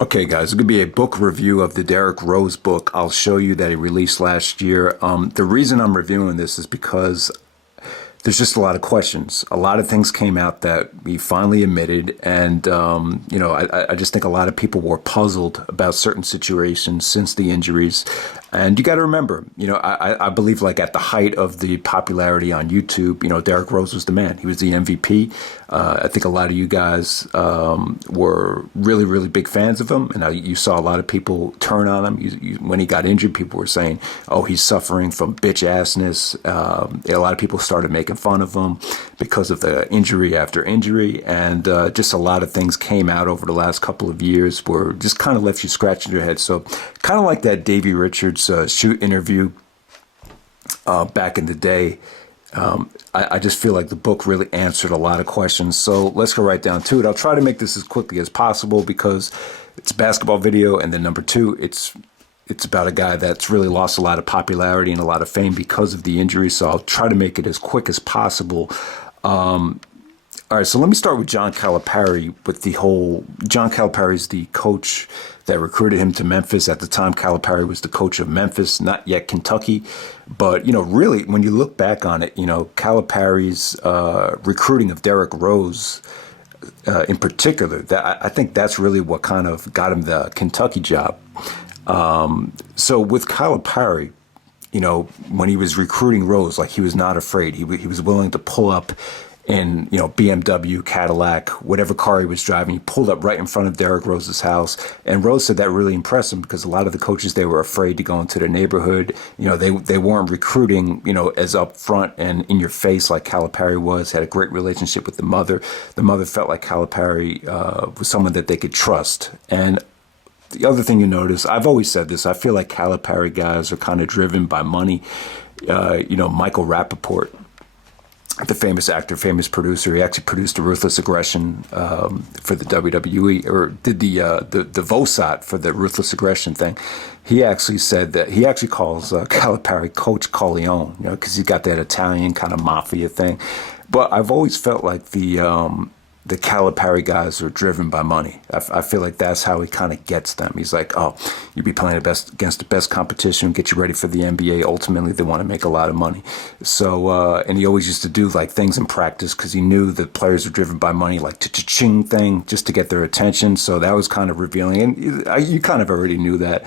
Okay, guys, it's going to be a book review of the Derrick Rose book. I'll show you that he released last year. The reason I'm reviewing this is because there's just a lot of questions. A lot of things came out that he finally admitted, and I just think a lot of people were puzzled about certain situations since the injuries. And you got to remember, I believe like at the height of the popularity on YouTube, Derrick Rose was the man. He was the MVP. I think a lot of you guys were really, really big fans of him, and you saw a lot of people turn on him. When he got injured, people were saying, "Oh, he's suffering from bitch assness." A lot of people started making fun of him because of the injury after injury, and just a lot of things came out over the last couple of years where just kind of left you scratching your head. So kind of like that Davey Richards shoot interview back in the day. I just feel like the book really answered a lot of questions. So let's go right down to it. I'll try to make this as quickly as possible because it's a basketball video, and then number two, it's about a guy that's really lost a lot of popularity and a lot of fame because of the injury. So I'll try to make it as quick as possible. All right, so let me start with John Calipari. John Calipari's the coach that recruited him to Memphis. At the time, Calipari was the coach of Memphis, not yet Kentucky. But, really, when you look back on it, Calipari's recruiting of Derrick Rose in particular, I think that's really what kind of got him the Kentucky job. So with Calipari, when he was recruiting Rose, like he was not afraid. He was willing to pull up in, BMW, Cadillac, whatever car he was driving. He pulled up right in front of Derrick Rose's house. And Rose said that really impressed him because a lot of the coaches, they were afraid to go into their neighborhood. They weren't recruiting, as upfront and in your face like Calipari was, had a great relationship with the mother. The mother felt like Calipari was someone that they could trust. And the other thing you notice, I've always said this, I feel like Calipari guys are kind of driven by money. Michael Rappaport, the famous actor, famous producer, he actually produced a Ruthless Aggression for the WWE, or did the VOSAT for the Ruthless Aggression thing. He actually said that he actually calls Calipari Coach Corleone, because he's got that Italian kind of mafia thing. But I've always felt like the Calipari guys are driven by money. I feel like that's how he kind of gets them. He's like, oh, you'd be playing against the best competition, get you ready for the NBA. Ultimately, they want to make a lot of money. So, and he always used to do like things in practice because he knew that players are driven by money, like cha-ching thing, just to get their attention. So that was kind of revealing. And you kind of already knew that.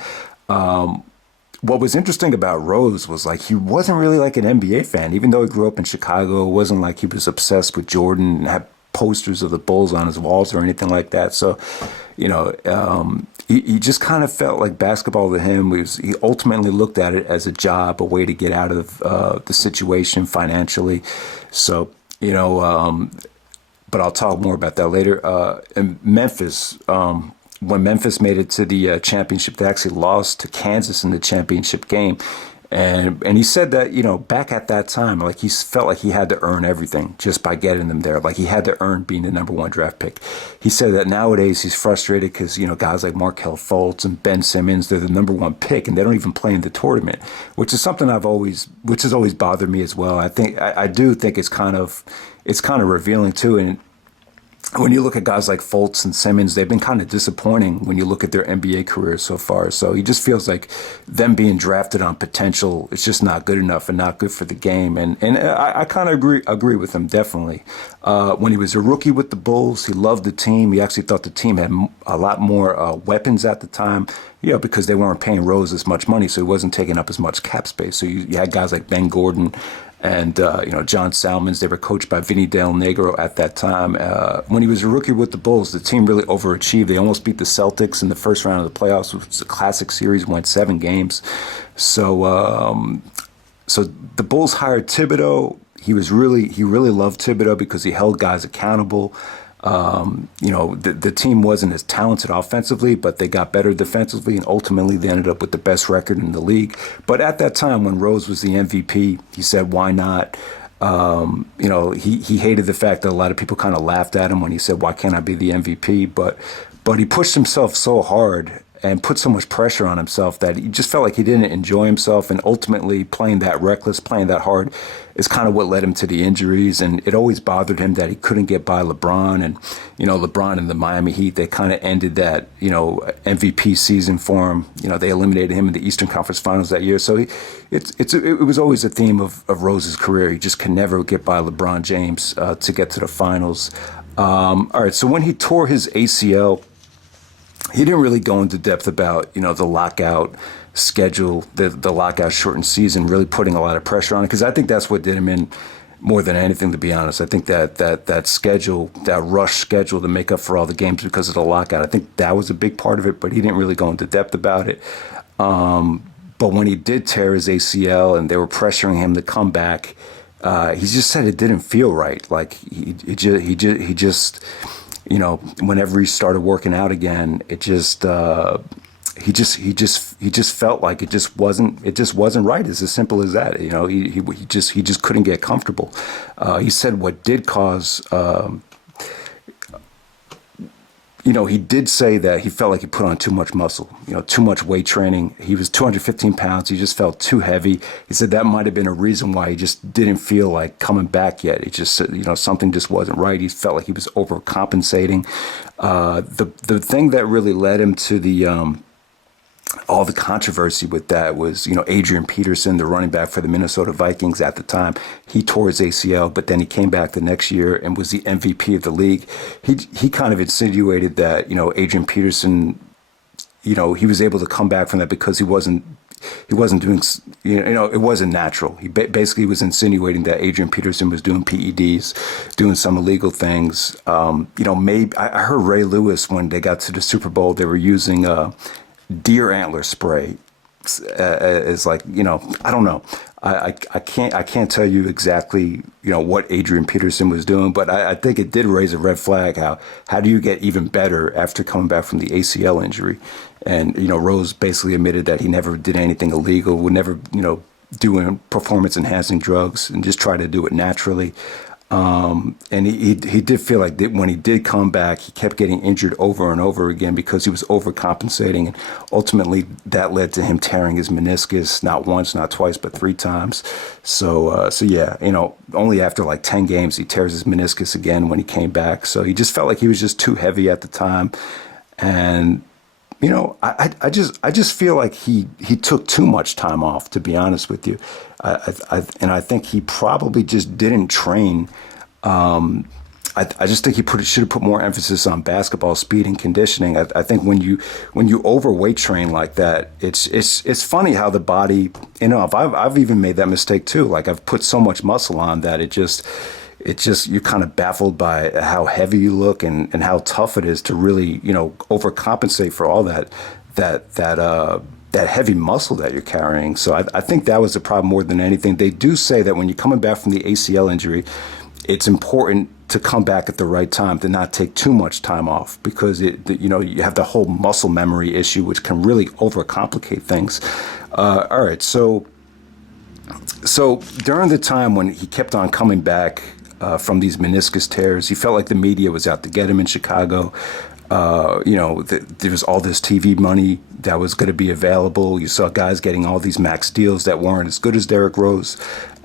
What was interesting about Rose was like he wasn't really like an NBA fan, even though he grew up in Chicago. It wasn't like he was obsessed with Jordan and had posters of the Bulls on his walls or anything like that. So, he just kind of felt like basketball to him he ultimately looked at it as a job, a way to get out of the situation financially. So, but I'll talk more about that later. In Memphis, when Memphis made it to the championship, they actually lost to Kansas in the championship game. And he said that, back at that time, like he felt like he had to earn everything just by getting them there. Like he had to earn being the number one draft pick. He said that nowadays he's frustrated because, guys like Markelle Fultz and Ben Simmons, they're the number one pick and they don't even play in the tournament, which is something which has always bothered me as well. I do think it's kind of revealing too. And when you look at guys like Fultz and Simmons, they've been kind of disappointing when you look at their NBA careers so far. So he just feels like them being drafted on potential, it's just not good enough and not good for the game. And I kind of agree with him, definitely. When he was a rookie with the Bulls, he loved the team. He actually thought the team had a lot more weapons at the time, because they weren't paying Rose as much money, so he wasn't taking up as much cap space. So you had guys like Ben Gordon and, John Salmons. They were coached by Vinny Del Negro at that time. When he was a rookie with the Bulls, the team really overachieved. They almost beat the Celtics in the first round of the playoffs, which was a classic series, went 7 games. So the Bulls hired Thibodeau. He really loved Thibodeau because he held guys accountable. The team wasn't as talented offensively, but they got better defensively, and ultimately they ended up with the best record in the league. But at that time, when Rose was the MVP, he said, why not? He hated the fact that a lot of people kind of laughed at him when he said, why can't I be the MVP? But he pushed himself so hard and put so much pressure on himself that he just felt like he didn't enjoy himself. And ultimately, playing that reckless, playing that hard, is kind of what led him to the injuries. And it always bothered him that he couldn't get by LeBron. And LeBron and the Miami Heat, they kind of ended that MVP season for him. They eliminated him in the Eastern Conference Finals that year. So it was always a theme of Rose's career. He just could never get by LeBron James to get to the finals. All right, so when he tore his ACL, he didn't really go into depth about, the lockout schedule, the lockout shortened season, really putting a lot of pressure on it, because I think that's what did him in more than anything, to be honest. I think that schedule, that rush schedule to make up for all the games because of the lockout, I think that was a big part of it, but he didn't really go into depth about it. But when he did tear his ACL and they were pressuring him to come back, he just said it didn't feel right. Like he just whenever he started working out again, he just felt like it just wasn't right. It's as simple as that. He just couldn't get comfortable. He said what did cause. He did say that he felt like he put on too much muscle, too much weight training. He was 215 pounds. He just felt too heavy. He said that might have been a reason why he just didn't feel like coming back yet. It just, something just wasn't right. He felt like he was overcompensating. The thing that really led him to the all the controversy with that was, Adrian Peterson, the running back for the Minnesota Vikings at the time. He tore his ACL, but then he came back the next year and was the MVP of the league. He kind of insinuated that, Adrian Peterson, he was able to come back from that because he wasn't doing, it wasn't natural. He basically was insinuating that Adrian Peterson was doing PEDs, doing some illegal things. Maybe I heard Ray Lewis, when they got to the Super Bowl, they were using deer antler spray is like, I don't know. I can't tell you exactly, what Adrian Peterson was doing, but I think it did raise a red flag. How do you get even better after coming back from the ACL injury? And, Rose basically admitted that he never did anything illegal, would never, do performance enhancing drugs, and just try to do it naturally. And he did feel like that when he did come back, he kept getting injured over and over again because he was overcompensating. And ultimately, that led to him tearing his meniscus, not once, not twice, but 3 times. So yeah, only after like 10 games, he tears his meniscus again when he came back. So he just felt like he was just too heavy at the time. And, I just feel like he took too much time off, to be honest with you. And I think he probably just didn't train. I just think he should have put more emphasis on basketball speed and conditioning. I think when you overweight train like that, it's funny how the body, I've even made that mistake too. Like I've put so much muscle on that it just you're kind of baffled by how heavy you look and how tough it is to really, overcompensate for all that heavy muscle that you're carrying. So I think that was the problem more than anything. They do say that when you're coming back from the ACL injury, it's important to come back at the right time, to not take too much time off, because you have the whole muscle memory issue, which can really overcomplicate things. All right, so during the time when he kept on coming back from these meniscus tears, he felt like the media was out to get him in Chicago. There was all this TV money that was going to be available. You saw guys getting all these max deals that weren't as good as Derrick Rose.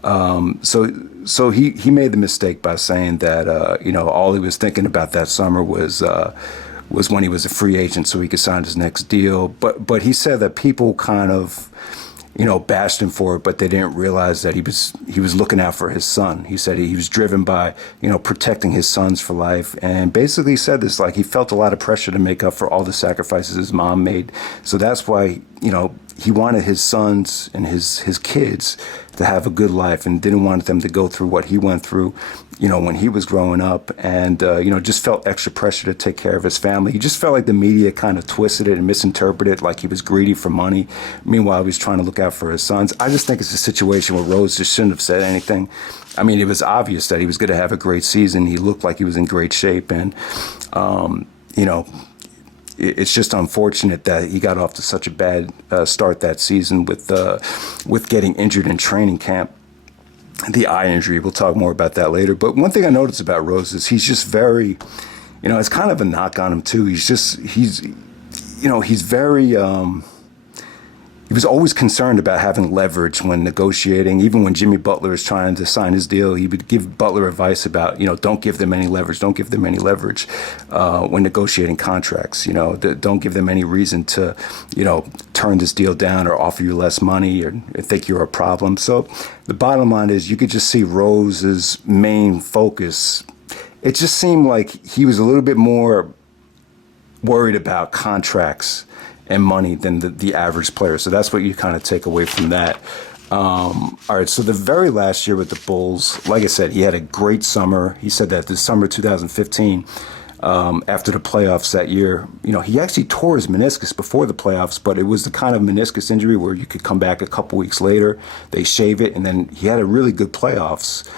So he made the mistake by saying that, all he was thinking about that summer was when he was a free agent so he could sign his next deal. But he said that people kind of, bashed him for it, but they didn't realize that he was looking out for his son. He said he was driven by, protecting his sons for life, and basically said this, like he felt a lot of pressure to make up for all the sacrifices his mom made. So that's why, he wanted his sons and his kids to have a good life and didn't want them to go through what he went through, when he was growing up, and, just felt extra pressure to take care of his family. He just felt like the media kind of twisted it and misinterpreted it, like he was greedy for money. Meanwhile, he was trying to look out for his sons. I just think it's a situation where Rose just shouldn't have said anything. I mean, it was obvious that he was going to have a great season. He looked like he was in great shape, and, it's just unfortunate that he got off to such a bad start that season with getting injured in training camp. The eye injury, we'll talk more about that later. But one thing I noticed about Rose is he's just very, it's kind of a knock on him too. He's he's very. He was always concerned about having leverage when negotiating. Even when Jimmy Butler was trying to sign his deal, he would give Butler advice about, don't give them any leverage. Don't give them any leverage when negotiating contracts. Don't give them any reason to, turn this deal down or offer you less money or think you're a problem. So the bottom line is you could just see Rose's main focus. It just seemed like he was a little bit more worried about contracts and money than the average player. So that's what you kind of take away from that. All right, so the very last year with the Bulls, like I said, he had a great summer. He said that this summer 2015, after the playoffs that year, he actually tore his meniscus before the playoffs, but it was the kind of meniscus injury where you could come back a couple weeks later, they shave it, and then he had a really good playoffs.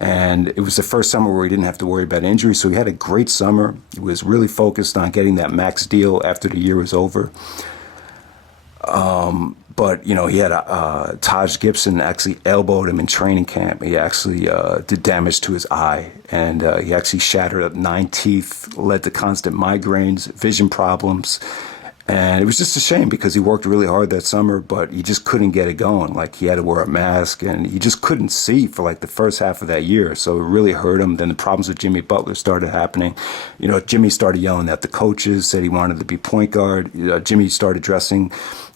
And it was the first summer where he didn't have to worry about injury. So he had a great summer. He was really focused on getting that max deal after the year was over. But, he had Taj Gibson actually elbowed him in training camp. He actually did damage to his eye. And he actually shattered up 9 teeth, led to constant migraines, vision problems. And it was just a shame because he worked really hard that summer, but he just couldn't get it going. Like, he had to wear a mask, and he just couldn't see for like the first half of that year. So it really hurt him. Then the problems with Jimmy Butler started happening. Jimmy started yelling at the coaches, said he wanted to be point guard. Jimmy started dressing.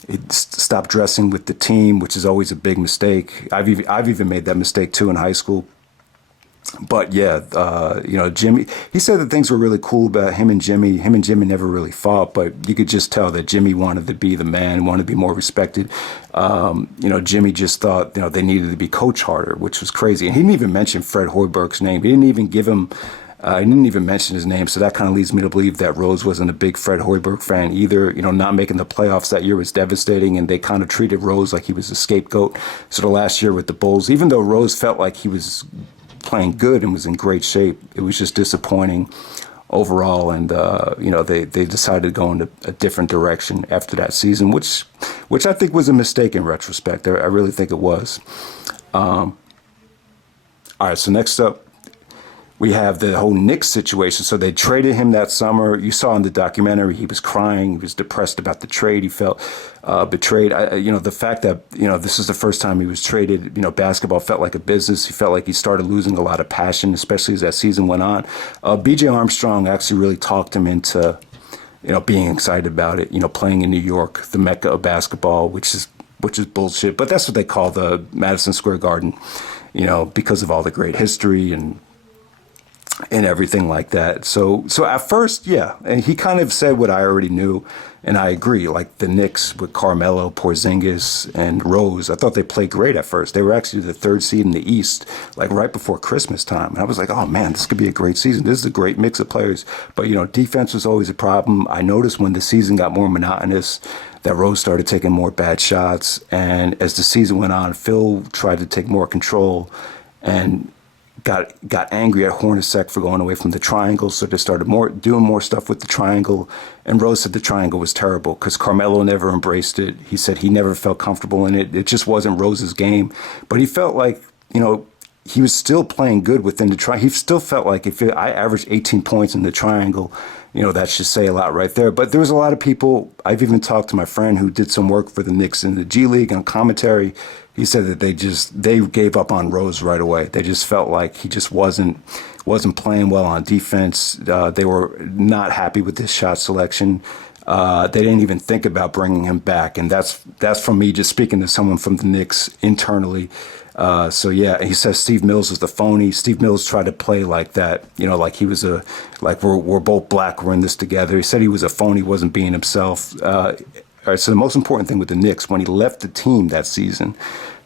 He stopped dressing with the team, which is always a big mistake. I've even made that mistake too in high school. But yeah, Jimmy, he said that things were really cool about him and Jimmy. Him and Jimmy never really fought, but you could just tell that Jimmy wanted to be the man, wanted to be more respected. Jimmy just thought, they needed to be coached harder, which was crazy. And he didn't even mention Fred Hoiberg's name. He didn't even give him, he didn't even mention his name. So that kind of leads me to believe that Rose wasn't a big Fred Hoiberg fan either. Not making the playoffs that year was devastating, and they kind of treated Rose like he was a scapegoat. So the last year with the Bulls, even though Rose felt like he was playing good and was in great shape, it was just disappointing overall. And they decided to go in a different direction after that season, which I think was a mistake in retrospect. I really think it was. All right, so next up we have the whole Knicks situation. So they traded him that summer. You saw in the documentary, he was crying. He was depressed about the trade. He felt betrayed. The fact that, this is the first time he was traded, basketball felt like a business. He felt like he started losing a lot of passion, especially as that season went on. B.J. Armstrong actually really talked him into, being excited about it, playing in New York, the mecca of basketball, which is bullshit. But that's what they call the Madison Square Garden, because of all the great history and everything like that. So at first, yeah, and he kind of said what I already knew, and I agree. Like the Knicks with Carmelo, Porzingis, and Rose, I thought they played great at first. They were actually the 3rd seed in the East, like right before Christmas time. And I was like, oh man, this could be a great season. This is a great mix of players. But defense was always a problem. I noticed when the season got more monotonous that Rose started taking more bad shots, and as the season went on, Phil tried to take more control and got angry at Hornacek for going away from the triangle, so they started doing more stuff with the triangle. And Rose said the triangle was terrible because Carmelo never embraced it. He said he never felt comfortable in it. It just wasn't Rose's game. But he felt like, he was still playing good within the triangle. He still felt like if I averaged 18 points in the triangle, that should say a lot right there. But there was a lot of people, I've even talked to my friend who did some work for the Knicks in the G League on commentary. He said that they gave up on Rose right away. They just felt like he just wasn't playing well on defense. They were not happy with his shot selection. They didn't even think about bringing him back. And that's from me just speaking to someone from the Knicks internally. So yeah, he says Steve Mills is the phony. Steve Mills tried to play like that, like he was we're both black, we're in this together. He said he was a phony, wasn't being himself. All right, so the most important thing with the Knicks, when he left the team that season,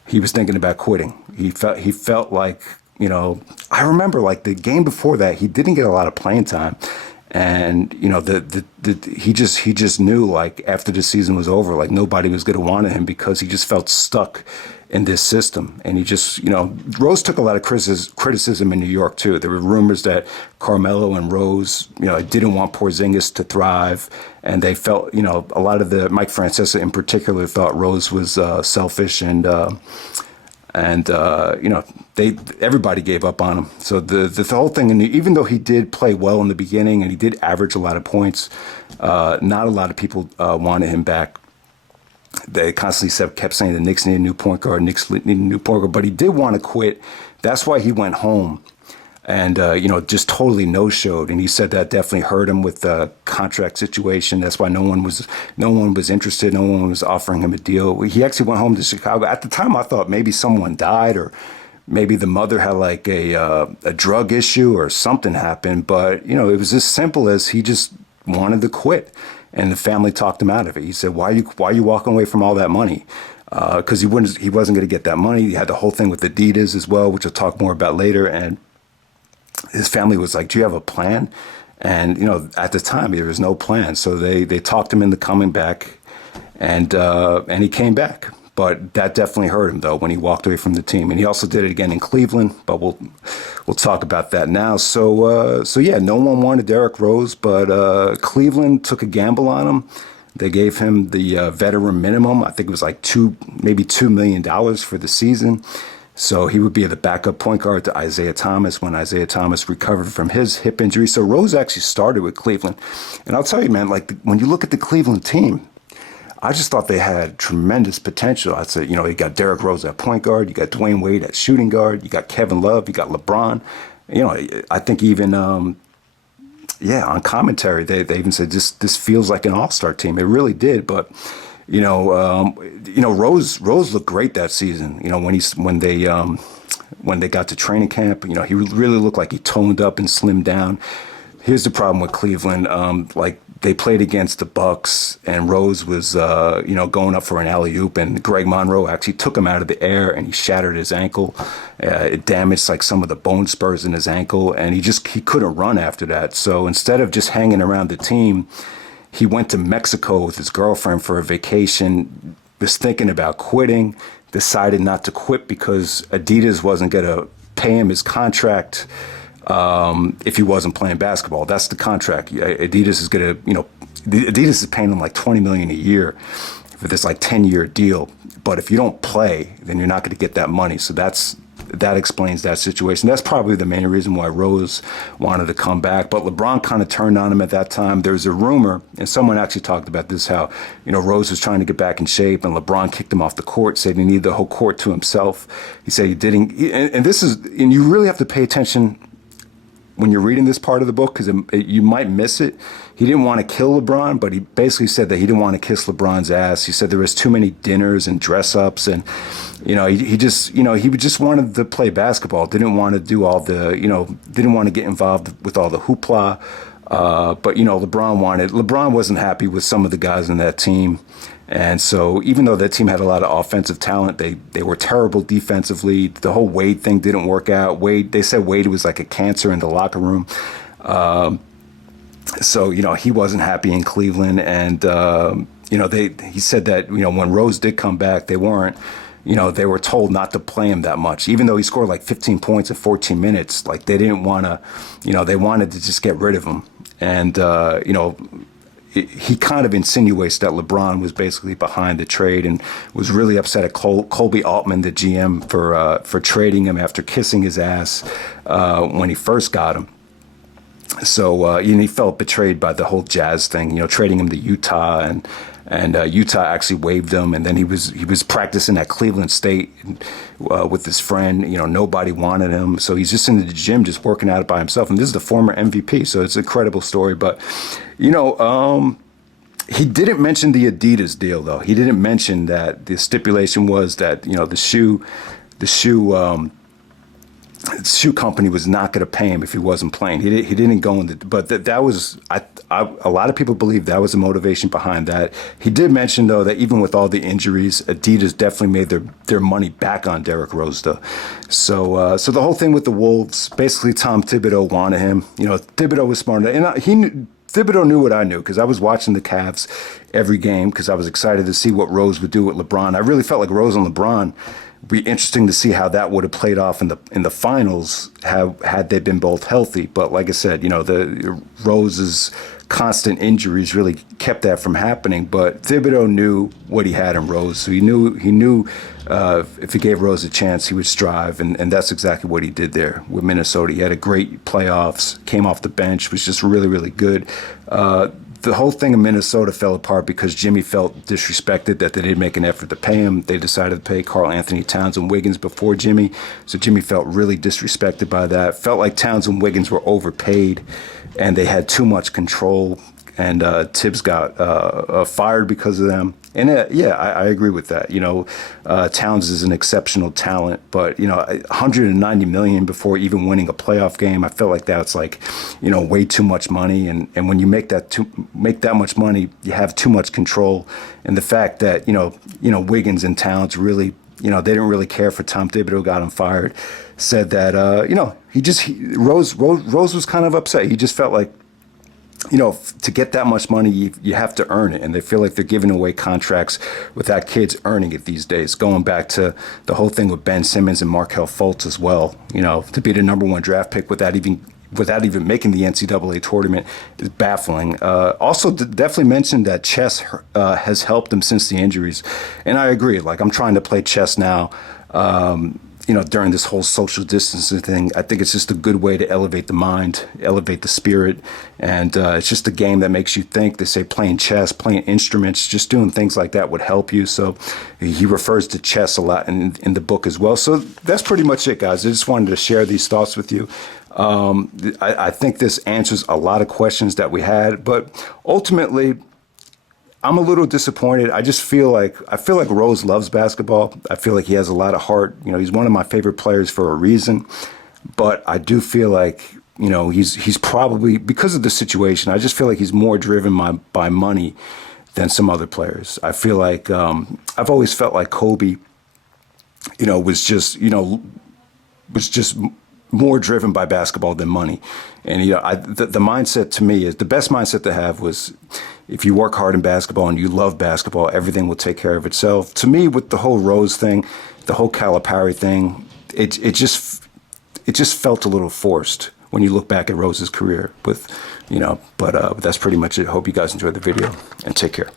he was thinking about quitting. He felt like, I remember like the game before that, he didn't get a lot of playing time. And, he just knew like after the season was over, like nobody was going to want him because he just felt stuck in this system. And he just, Rose took a lot of criticism in New York too. There were rumors that Carmelo and Rose, didn't want Porzingis to thrive. And they felt, a lot of Mike Francesa in particular thought Rose was selfish and and everybody gave up on him. So the whole thing, and even though he did play well in the beginning and he did average a lot of points, not a lot of people wanted him back. They constantly kept saying the Knicks need a new point guard, Knicks need a new point guard, but he did want to quit. That's why he went home and, just totally no-showed. And he said that definitely hurt him with the contract situation. That's why no one was interested. No one was offering him a deal. He actually went home to Chicago. At the time, I thought maybe someone died or maybe the mother had like a drug issue or something happened. But, it was as simple as he just wanted to quit. And the family talked him out of it. He said, why are you walking away from all that money? Because he wasn't going to get that money. He had the whole thing with Adidas as well, which I'll talk more about later. And his family was like, do you have a plan? And, at the time, there was no plan. So they talked him into coming back, and he came back. But that definitely hurt him, though, when he walked away from the team. And he also did it again in Cleveland, but we'll talk about that now. So yeah, no one wanted Derrick Rose, but Cleveland took a gamble on him. They gave him the veteran minimum. I think it was like maybe $2 million for the season. So he would be the backup point guard to Isaiah Thomas when Isaiah Thomas recovered from his hip injury. So Rose actually started with Cleveland. And I'll tell you, man, like when you look at the Cleveland team, I just thought they had tremendous potential. I said, you got Derrick Rose at point guard, you got Dwayne Wade at shooting guard, you got Kevin Love, you got LeBron. I think even, on commentary, they even said this feels like an all-star team. It really did. But, Rose looked great that season. When they got to training camp, he really looked like he toned up and slimmed down. Here's the problem with Cleveland. They played against the Bucks, and Rose was, going up for an alley-oop, and Greg Monroe actually took him out of the air, and he shattered his ankle. It damaged like some of the bone spurs in his ankle, and he couldn't run after that. So instead of just hanging around the team, he went to Mexico with his girlfriend for a vacation, was thinking about quitting, decided not to quit because Adidas wasn't going to pay him his contract if he wasn't playing basketball. That's the contract. Adidas is going to, Adidas is paying him like $20 million a year for this like 10-year deal. But if you don't play, then you're not going to get that money. So that explains that situation. That's probably the main reason why Rose wanted to come back. But LeBron kind of turned on him at that time. There's a rumor, and someone actually talked about this, how, Rose was trying to get back in shape, and LeBron kicked him off the court, said he needed the whole court to himself. He said he didn't, and you really have to pay attention when you're reading this part of the book, because you might miss it. He didn't want to kill LeBron, but he basically said that he didn't want to kiss LeBron's ass. He said there was too many dinners and dress-ups, and he just wanted to play basketball. Didn't want to do all the didn't want to get involved with all the hoopla. But LeBron wasn't happy with some of the guys in that team. And so even though that team had a lot of offensive talent, they were terrible defensively. The whole Wade thing didn't work out. They said Wade was like a cancer in the locker room. So he wasn't happy in Cleveland. And, he said that, when Rose did come back, they were told not to play him that much, even though he scored like 15 points in 14 minutes. Like they didn't want to, they wanted to just get rid of him. And, he kind of insinuates that LeBron was basically behind the trade and was really upset at Colby Altman, the GM, for trading him after kissing his ass when he first got him. So he felt betrayed by the whole Jazz thing, trading him to Utah, and Utah actually waived him, and then he was practicing at Cleveland State with his friend. Nobody wanted him, so he's just in the gym, just working out by himself. And this is the former MVP, so it's an incredible story. But he didn't mention the Adidas deal, though. He didn't mention that the stipulation was that the shoe company was not going to pay him if he wasn't playing. He didn't go in but that was a lot of people believe that was the motivation behind that. He did mention, though, that even with all the injuries, Adidas definitely made their money back on Derrick Rose, though. So the whole thing with the Wolves, basically Tom Thibodeau wanted him. Thibodeau was smart, and Thibodeau knew what I knew, because I was watching the Cavs every game because I was excited to see what Rose would do with LeBron. I really felt like Rose and LeBron would be interesting to see how that would have played off in the finals had they been both healthy. But like I said, the Rose is constant injuries really kept that from happening. But Thibodeau knew what he had in Rose, so he knew if he gave Rose a chance, he would strive, and that's exactly what he did there with Minnesota. He had a great playoffs, came off the bench, was just really, really good. The whole thing in Minnesota fell apart because Jimmy felt disrespected that they didn't make an effort to pay him. They decided to pay Karl Anthony Towns and Wiggins before Jimmy, so Jimmy felt really disrespected by that. Felt like Towns and Wiggins were overpaid, and they had too much control. And Tibbs got fired because of them. And I agree with that. Towns is an exceptional talent, but 190 million before even winning a playoff game, I feel like that's like, way too much money. And when you make that much money, you have too much control. And the fact that Wiggins and Towns really, they didn't really care for Tom Thibodeau, got him fired. Said that Rose was kind of upset. He just felt like, to get that much money, you have to earn it. And they feel like they're giving away contracts without kids earning it these days. Going back to the whole thing with Ben Simmons and Markelle Fultz as well, to be the #1 draft pick without even making the NCAA tournament is baffling. Also, definitely mentioned that chess has helped him since the injuries. And I agree. Like, I'm trying to play chess now. During this whole social distancing thing, I think it's just a good way to elevate the mind, elevate the spirit. And it's just a game that makes you think. They say playing chess, playing instruments, just doing things like that would help you. So he refers to chess a lot in the book as well. So that's pretty much it, guys. I just wanted to share these thoughts with you. I think this answers a lot of questions that we had, but ultimately, I'm a little disappointed. I feel like Rose loves basketball. I feel like he has a lot of heart. He's one of my favorite players for a reason. But I do feel like, he's probably, because of the situation, I just feel like he's more driven by money than some other players. I feel like I've always felt like Kobe, was just more driven by basketball than money. And, the mindset to me is the best mindset to have was, if you work hard in basketball and you love basketball, everything will take care of itself. To me, with the whole Rose thing, the whole Calipari thing, it just felt a little forced when you look back at Rose's career but that's pretty much it. Hope you guys enjoyed the video, and take care.